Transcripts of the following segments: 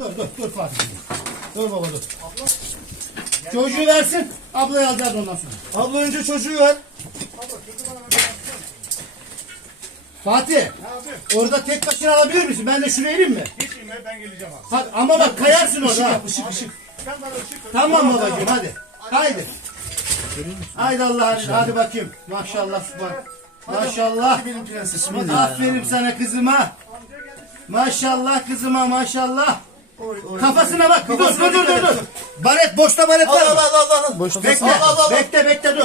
Dur dur dur Fatih. Dur baba dur. Çocuğu versin. Ablayı alacağız ondan sonra. Abla önce çocuğu ver. Fatih. Orada tek başına alabilir misin? Ben de şuraya ineyim mi? Hiç inme ben geleceğim abi. Hadi, ama bak kayarsın orada. ha. Işık ışık. Sen bana ışık ver. Tamam babacığım hadi. Haydi. Haydi Allah hadi bakayım. Maşallah subhan. Maşallah. Benim prensesim. Aferin sana kızıma. Maşallah kızıma maşallah. Kafasına bak. Bir dur dur dur dur. dur. Baret boşta baret Al var al al al. al. Boşta Bekle. Al, al, al. Bekle bekle dur.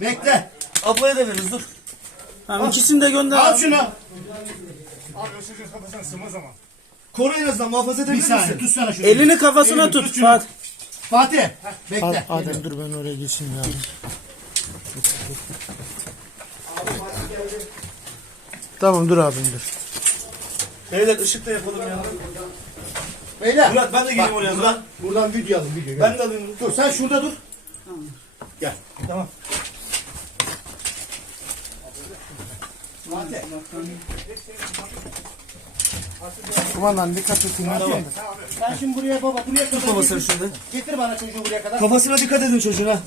Bekle. Ablaya da veririz dur. Tamam ikisini de gönder. Al şunu. Abi o çocuğun kafasına sığmaz ama. Koru en azından muhafaza Bir edebilir saniye misin? tutsana şunu. Elini kafasına Elini tut şunu. Fatih. Fatih. Bekle. Adem dur ben oraya geçeyim ya. Tamam dur abim dur. Beyler ışık da yapalım ya. Beyler. Murat ben de geleyim oraya. Buradan, buradan video alın video. Ben de alayım. Dur sen şurada dur. Gel. Tamam. Fatih. Kumandan dikkat et. Tamam. Sen şimdi buraya baba buraya kadar Kafasını getir. şurada. Getir bana çocuğu buraya kadar. Kafasına dikkat edin çocuğuna.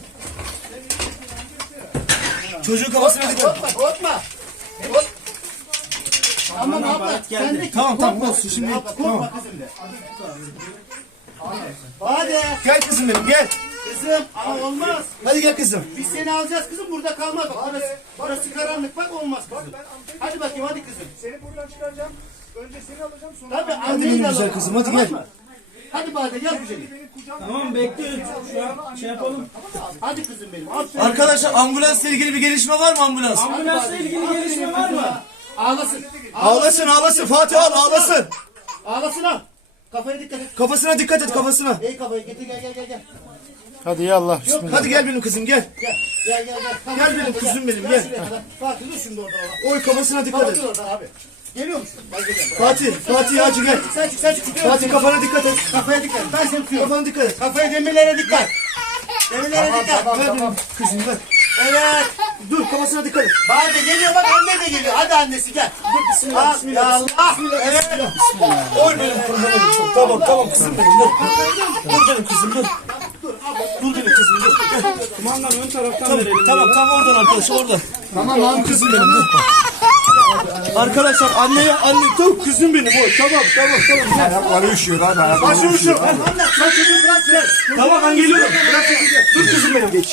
Çocuğun kafasına dikkat. Korkma korkma. Kork- Tamam abla sen de Tamam, tamam, korkma. olsun, şimdi- Abla, korkma tamam. kızım de. Hadi Gel kızım benim gel. kızım ama olmaz. Hadi gel kızım. Biz seni alacağız kızım burada kalma bak. Orası, orası karanlık bak olmaz kızım. Hadi bakayım hadi kızım. Seni buradan çıkaracağım. Önce seni alacağım sonra Tabii benim anneyi de güzel alalım. kızım, hadi gel. Hadi Bade gel güzelim. benim Tamam bekle. Şu an şey yapalım. Hadi kızım benim. Aferin. Arkadaşlar ambulansla ilgili bir gelişme var mı ambulans? Ambulansla ilgili gelişme var mı? Ağlasın. Ağlasın ağlasın Fatih al ağlasın. Ağlasın al. Kafaya dikkat et. Kafasına dikkat et kafasına. Ey kafayı getir gel gel gel gel. Hadi ya Allah bismillah. Hadi gel benim kızım gel. Gel gel gel. gel. Gel benim kızım benim, gel. Fatih dur şimdi orada. Oy kafasına dikkat et. dur orada abi. Geliyor musun? Fatih, Fatih hacı gel. Sen çık sen çık. Fatih kafana dikkat et. Kafaya dikkat. Ben seni tutuyorum. Kafana dikkat et. Kafaya demirlere dikkat. Demirlere dikkat. Ver benim kızım ver. Evet. Dur kafasına dikkat et. Bade geliyor bak anne de geliyor. Hadi annesi gel. Dur bismillah. Ah, Bismillah. Allah. Evet. Oy benim kurbanım. Tamam tamam kızım benim dur. Dur benim kızım dur. Dur benim kızım dur. Gel. Kumandan ön taraftan Tamam verelim. tamam tamam oradan arkadaş oradan. Tamam abi Kızım benim dur. Arkadaşlar anneye anne dur kızım benim o tamam tamam tamam. Ayakları üşüyor hadi ayakları Başı uşu. Anne sen çocuğu bırak. Tamam ben geliyorum. Dur kızım benim.